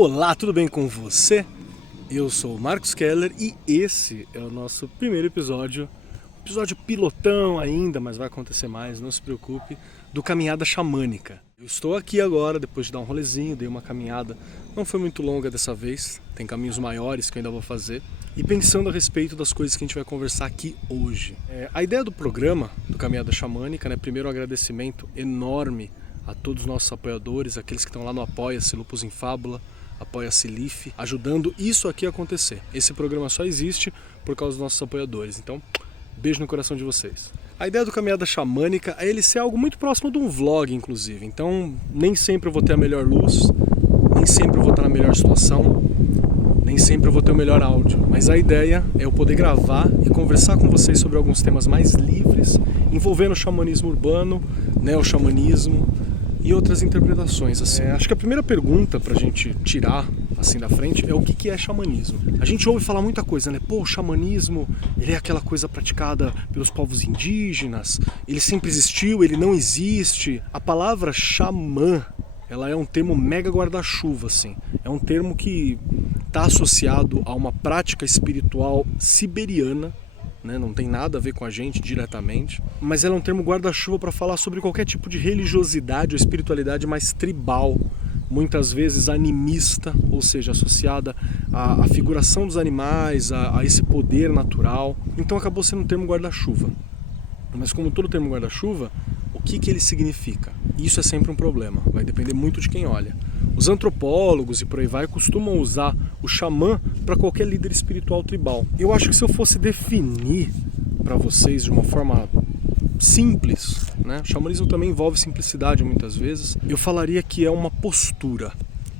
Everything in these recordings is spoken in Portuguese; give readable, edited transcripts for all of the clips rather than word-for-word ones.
Olá, tudo bem com você? Eu sou o Marcos Keller e esse é o nosso primeiro episódio pilotão ainda, mas vai acontecer mais, não se preocupe, do Caminhada Xamânica. Eu estou aqui agora, depois de dar um rolezinho, dei uma caminhada, não foi muito longa dessa vez, tem caminhos maiores que eu ainda vou fazer, e pensando a respeito das coisas que a gente vai conversar aqui hoje. A ideia do programa, do Caminhada Xamânica, primeiro um agradecimento enorme a todos os nossos apoiadores, aqueles que estão lá no Apoia-se, Lupus em Fábula, Apoia-se Life, ajudando isso aqui a acontecer. Esse programa só existe por causa dos nossos apoiadores, então beijo no coração de vocês. A ideia do Caminhada Xamânica é ele ser algo muito próximo de um vlog, inclusive, então nem sempre eu vou ter a melhor luz, nem sempre eu vou estar na melhor situação, nem sempre eu vou ter o melhor áudio, mas a ideia é eu poder gravar e conversar com vocês sobre alguns temas mais livres, envolvendo o xamanismo urbano, neoxamanismo e outras interpretações. Assim. Acho que a primeira pergunta pra gente tirar assim da frente é o que é xamanismo. A gente ouve falar muita coisa, né? Pô, o xamanismo, ele é aquela coisa praticada pelos povos indígenas, ele sempre existiu, ele não existe. A palavra xamã, ela é um termo mega guarda-chuva, assim. É um termo que está associado a uma prática espiritual siberiana, né? Não tem nada a ver com a gente diretamente, mas ela é um termo guarda-chuva para falar sobre qualquer tipo de religiosidade ou espiritualidade mais tribal, muitas vezes animista, ou seja, associada à figuração dos animais, a esse poder natural. Então acabou sendo um termo guarda-chuva. Mas como todo termo guarda-chuva, o que ele significa? Isso é sempre um problema, vai depender muito de quem olha. Os antropólogos e por aí vai costumam usar o xamã para qualquer líder espiritual tribal. Eu acho que se eu fosse definir para vocês de uma forma simples, né? O xamanismo também envolve simplicidade muitas vezes, eu falaria que é uma postura.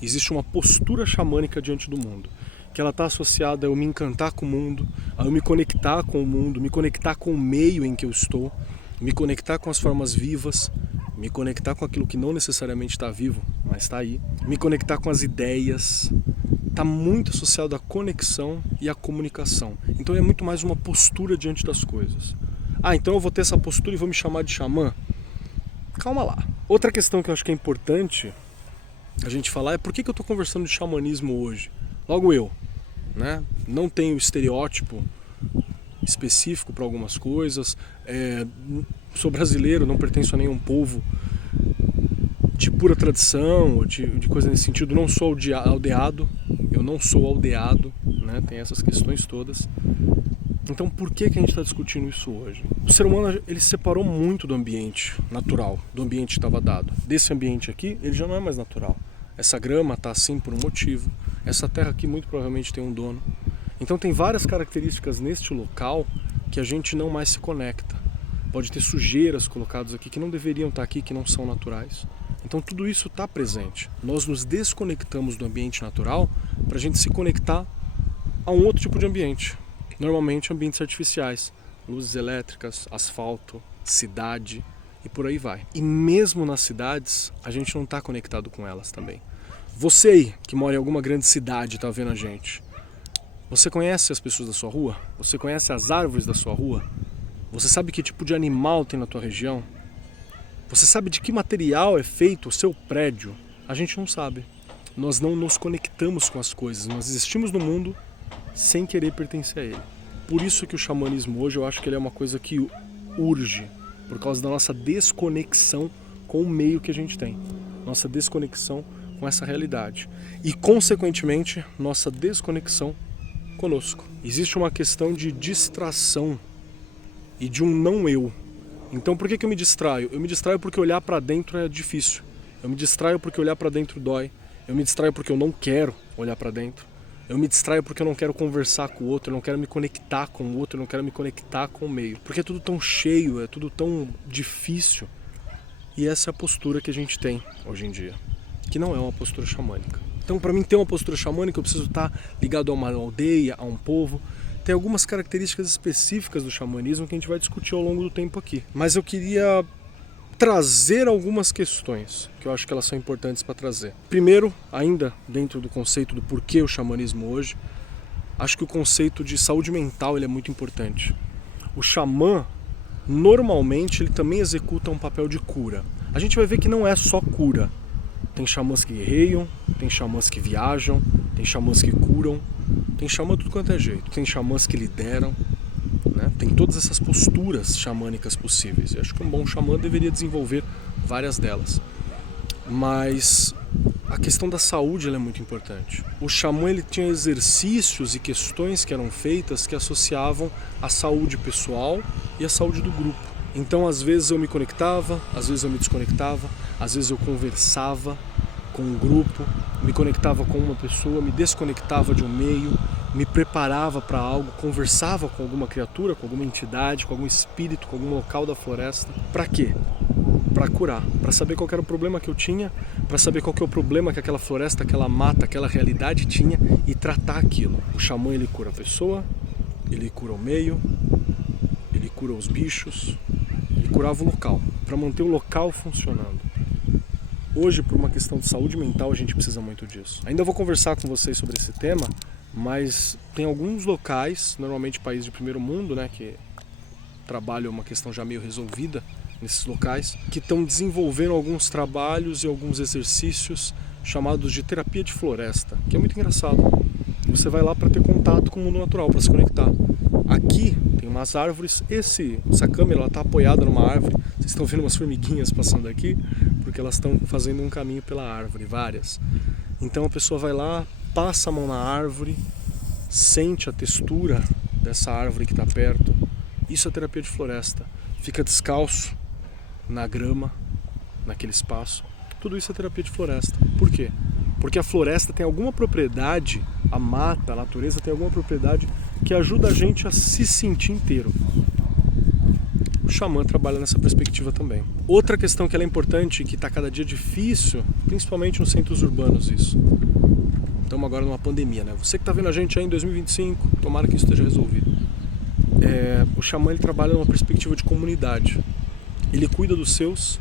Existe uma postura xamânica diante do mundo, que ela está associada a eu me encantar com o mundo, a eu me conectar com o mundo, me conectar com o meio em que eu estou, me conectar com as formas vivas, me conectar com aquilo que não necessariamente está vivo, mas está aí, me conectar com as ideias. Está muito associado à conexão e à comunicação. Então é muito mais uma postura diante das coisas. Então eu vou ter essa postura e vou me chamar de xamã? Calma lá. Outra questão que eu acho que é importante a gente falar é por que eu estou conversando de xamanismo hoje? Logo eu, né? Não tenho estereótipo específico para algumas coisas, sou brasileiro, não pertenço a nenhum povo de pura tradição, ou de coisa nesse sentido, não sou aldeado, eu não sou aldeado, né? Tem essas questões todas. Então por que a gente está discutindo isso hoje? O ser humano ele se separou muito do ambiente natural, do ambiente que estava dado. Desse ambiente aqui, ele já não é mais natural. Essa grama está assim por um motivo, essa terra aqui muito provavelmente tem um dono. Então tem várias características neste local que a gente não mais se conecta. Pode ter sujeiras colocadas aqui que não deveriam estar aqui, que não são naturais. Então tudo isso está presente. Nós nos desconectamos do ambiente natural para a gente se conectar a um outro tipo de ambiente. Normalmente ambientes artificiais, luzes elétricas, asfalto, cidade e por aí vai. E mesmo nas cidades, a gente não está conectado com elas também. Você aí, que mora em alguma grande cidade e está vendo a gente, você conhece as pessoas da sua rua? Você conhece as árvores da sua rua? Você sabe que tipo de animal tem na tua região? Você sabe de que material é feito o seu prédio? A gente não sabe. Nós não nos conectamos com as coisas, nós existimos no mundo sem querer pertencer a ele. Por isso que o xamanismo hoje eu acho que ele é uma coisa que urge, por causa da nossa desconexão com o meio que a gente tem, nossa desconexão com essa realidade e, consequentemente, nossa desconexão conosco. Existe uma questão de distração e de um não eu. Então por que eu me distraio? Eu me distraio porque olhar para dentro é difícil. Eu me distraio porque olhar para dentro dói. Eu me distraio porque eu não quero olhar para dentro. Eu me distraio porque eu não quero conversar com o outro, eu não quero me conectar com o outro, eu não quero me conectar com o meio. Porque é tudo tão cheio, é tudo tão difícil. E essa é a postura que a gente tem hoje em dia, que não é uma postura xamânica. Então, para mim ter uma postura xamânica, eu preciso estar ligado a uma aldeia, a um povo. Tem algumas características específicas do xamanismo que a gente vai discutir ao longo do tempo aqui. Mas eu queria trazer algumas questões que eu acho que elas são importantes para trazer. Primeiro, ainda dentro do conceito do porquê o xamanismo hoje, acho que o conceito de saúde mental ele é muito importante. O xamã, normalmente, ele também executa um papel de cura. A gente vai ver que não é só cura, Tem xamãs que guerreiam, tem xamãs que viajam, tem xamãs que curam, tem xamã de tudo quanto é jeito, tem xamãs que lideram, né? Tem todas essas posturas xamânicas possíveis. Eu acho que um bom xamã deveria desenvolver várias delas. Mas a questão da saúde ela é muito importante. O xamã ele tinha exercícios e questões que eram feitas que associavam a saúde pessoal e a saúde do grupo. Então às vezes eu me conectava, às vezes eu me desconectava, às vezes eu conversava com um grupo, me conectava com uma pessoa, me desconectava de um meio, me preparava para algo, conversava com alguma criatura, com alguma entidade, com algum espírito, com algum local da floresta. Para quê? Para curar, para saber qual era o problema que eu tinha, para saber qual que é o problema que aquela floresta, aquela mata, aquela realidade tinha e tratar aquilo. O xamã ele cura a pessoa, ele cura o meio, ele cura os bichos, ele curava o local, para manter o local funcionando. Hoje, por uma questão de saúde mental, a gente precisa muito disso. Ainda vou conversar com vocês sobre esse tema, mas tem alguns locais, normalmente países de primeiro mundo, né, que trabalham uma questão já meio resolvida nesses locais, que estão desenvolvendo alguns trabalhos e alguns exercícios chamados de terapia de floresta, que é muito engraçado. Você vai lá para ter contato com o mundo natural, para se conectar. Aqui tem umas árvores, essa câmera está apoiada numa árvore, vocês estão vendo umas formiguinhas passando aqui, porque elas estão fazendo um caminho pela árvore, várias. Então a pessoa vai lá, passa a mão na árvore, sente a textura dessa árvore que está perto. Isso é terapia de floresta. Fica descalço na grama, naquele espaço. Tudo isso é terapia de floresta. Por quê? Porque a floresta tem alguma propriedade, a mata, a natureza tem alguma propriedade que ajuda a gente a se sentir inteiro. O xamã trabalha nessa perspectiva também. Outra questão que ela é importante e que está cada dia difícil, principalmente nos centros urbanos isso. Estamos agora numa pandemia, né? Você que está vendo a gente aí em 2025, tomara que isso esteja resolvido. O xamã ele trabalha numa perspectiva de comunidade. Ele cuida dos seus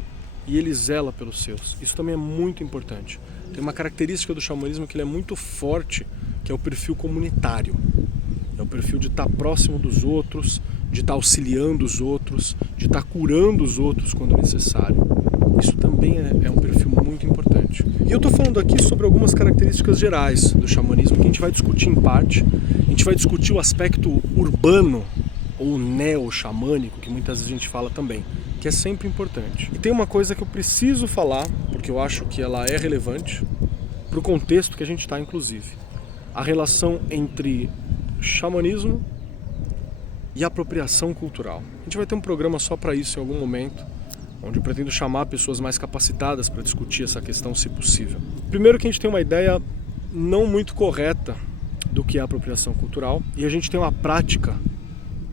e ele zela pelos seus. Isso também é muito importante. Tem uma característica do xamanismo que ele é muito forte, que é o perfil comunitário. É o perfil de estar próximo dos outros, de estar auxiliando os outros, de estar curando os outros quando necessário. Isso também é um perfil muito importante. E eu estou falando aqui sobre algumas características gerais do xamanismo que a gente vai discutir em parte. A gente vai discutir o aspecto urbano ou neo-xamânico, que muitas vezes a gente fala também, que é sempre importante. E tem uma coisa que eu preciso falar, porque eu acho que ela é relevante, para o contexto que a gente está, inclusive. A relação entre xamanismo e apropriação cultural. A gente vai ter um programa só para isso em algum momento, onde eu pretendo chamar pessoas mais capacitadas para discutir essa questão, se possível. Primeiro que a gente tem uma ideia não muito correta do que é apropriação cultural, e a gente tem uma prática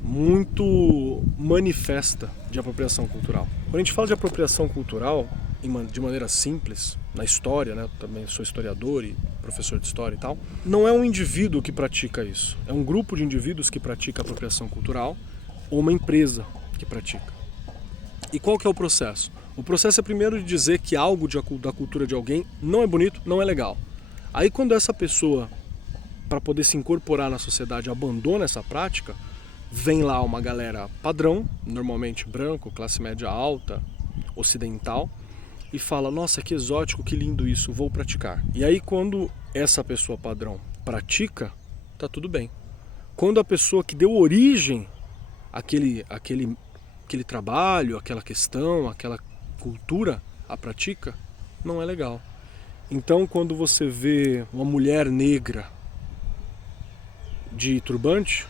muito manifesta de apropriação cultural. Quando a gente fala de apropriação cultural, de maneira simples, na história, né? Eu também sou historiador e professor de história e tal, não é um indivíduo que pratica isso, é um grupo de indivíduos que pratica apropriação cultural ou uma empresa que pratica. E qual que é o processo? O processo é primeiro de dizer que algo da cultura de alguém não é bonito, não é legal. Aí quando essa pessoa, para poder se incorporar na sociedade, abandona essa prática, vem lá uma galera padrão, normalmente branco, classe média alta, ocidental, e fala, nossa, que exótico, que lindo isso, vou praticar. E aí quando essa pessoa padrão pratica, tá tudo bem. Quando a pessoa que deu origem àquele trabalho, aquela questão, aquela cultura, a pratica, não é legal. Então quando você vê uma mulher negra de turbante,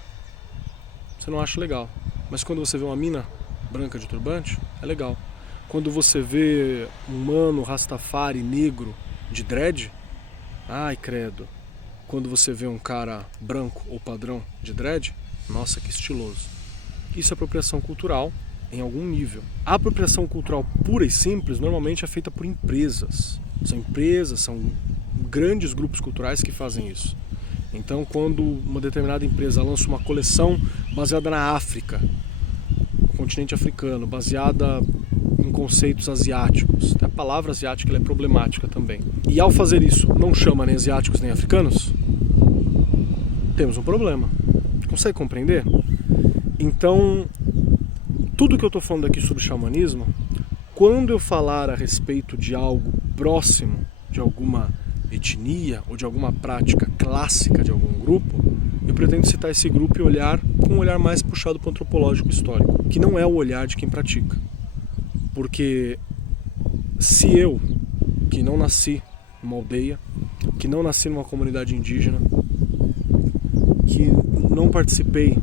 você não acha legal. Mas quando você vê uma mina branca de turbante, é legal. Quando você vê um mano rastafari negro de dread, ai credo. Quando você vê um cara branco ou padrão de dread, nossa, que estiloso. Isso é apropriação cultural em algum nível. A apropriação cultural pura e simples normalmente é feita por empresas. São empresas, são grandes grupos culturais que fazem isso. Então quando uma determinada empresa lança uma coleção baseada na África, no continente africano, baseada em conceitos asiáticos, a palavra asiática ela é problemática também, e ao fazer isso não chama nem asiáticos nem africanos, temos um problema. Consegue compreender? Então, tudo que eu estou falando aqui sobre xamanismo, quando eu falar a respeito de algo próximo de alguma etnia ou de alguma prática clássica de algum grupo, eu pretendo citar esse grupo e olhar com um olhar mais puxado para o antropológico histórico, que não é o olhar de quem pratica. Porque se eu, que não nasci numa aldeia, que não nasci numa comunidade indígena, que não participei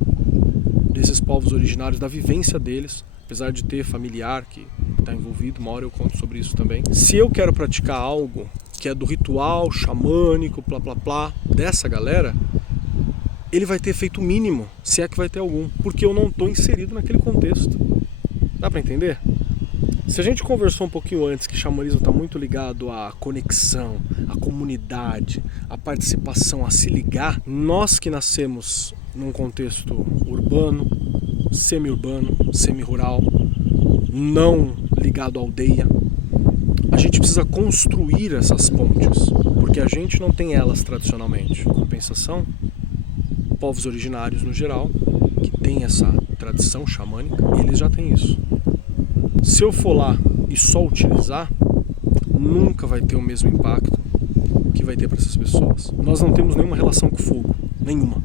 desses povos originários, da vivência deles, apesar de ter familiar que está envolvido, uma hora eu conto sobre isso também. Se eu quero praticar algo que é do ritual xamânico, plá plá plá, dessa galera, ele vai ter efeito mínimo, se é que vai ter algum, porque eu não estou inserido naquele contexto. Dá para entender? Se a gente conversou um pouquinho antes que xamanismo está muito ligado à conexão, à comunidade, à participação, a se ligar, nós que nascemos num contexto urbano, semi-urbano, semi-rural, não ligado à aldeia, a gente precisa construir essas pontes, porque a gente não tem elas tradicionalmente. Compensação, povos originários no geral, que tem essa tradição xamânica, eles já têm isso. Se eu for lá e só utilizar, nunca vai ter o mesmo impacto que vai ter para essas pessoas. Nós não temos nenhuma relação com o fogo, nenhuma.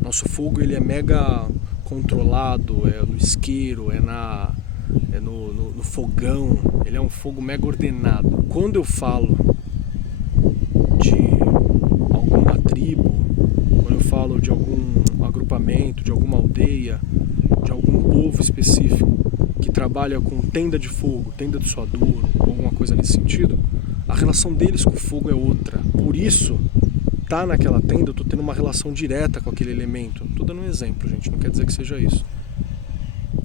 Nosso fogo ele é mega controlado, é no isqueiro, é no fogão, ele é um fogo mega ordenado. Quando eu falo de alguma tribo, quando eu falo de algum agrupamento, de alguma aldeia, de algum povo específico que trabalha com tenda de fogo, tenda de suadouro, alguma coisa nesse sentido, a relação deles com o fogo é outra. Por isso, tá naquela tenda, eu tô tendo uma relação direta com aquele elemento. Tô dando um exemplo, gente, não quer dizer que seja isso.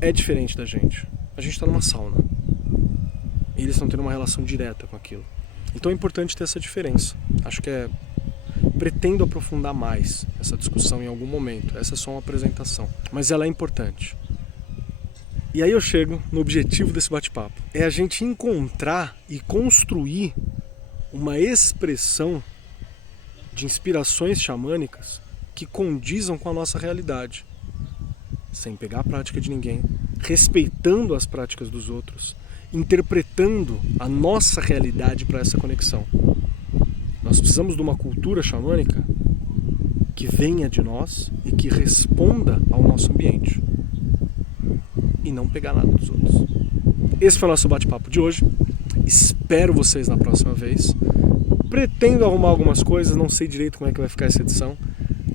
É diferente da gente. A gente tá numa sauna. E eles estão tendo uma relação direta com aquilo. Então é importante ter essa diferença. Acho que pretendo aprofundar mais essa discussão em algum momento. Essa é só uma apresentação. Mas ela é importante. E aí eu chego no objetivo desse bate-papo. É a gente encontrar e construir uma expressão de inspirações xamânicas que condizam com a nossa realidade. Sem pegar a prática de ninguém, respeitando as práticas dos outros, interpretando a nossa realidade para essa conexão. Nós precisamos de uma cultura xamânica que venha de nós e que responda ao nosso ambiente. E não pegar nada dos outros. Esse foi o nosso bate-papo de hoje. Espero vocês na próxima vez. Pretendo arrumar algumas coisas, não sei direito como é que vai ficar essa edição.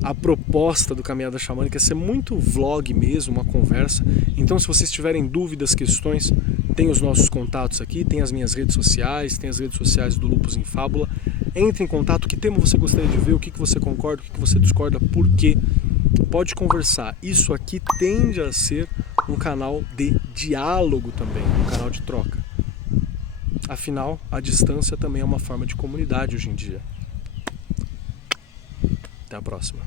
A proposta do Caminhada Xamânica é ser muito vlog mesmo, uma conversa. Então se vocês tiverem dúvidas, questões, tem os nossos contatos aqui, tem as minhas redes sociais, tem as redes sociais do Lupus em Fábula. Entre em contato, que tema você gostaria de ver, o que você concorda, o que você discorda, por quê. Pode conversar. Isso aqui tende a ser um canal de diálogo também, um canal de troca. Afinal, a distância também é uma forma de comunidade hoje em dia. Até a próxima.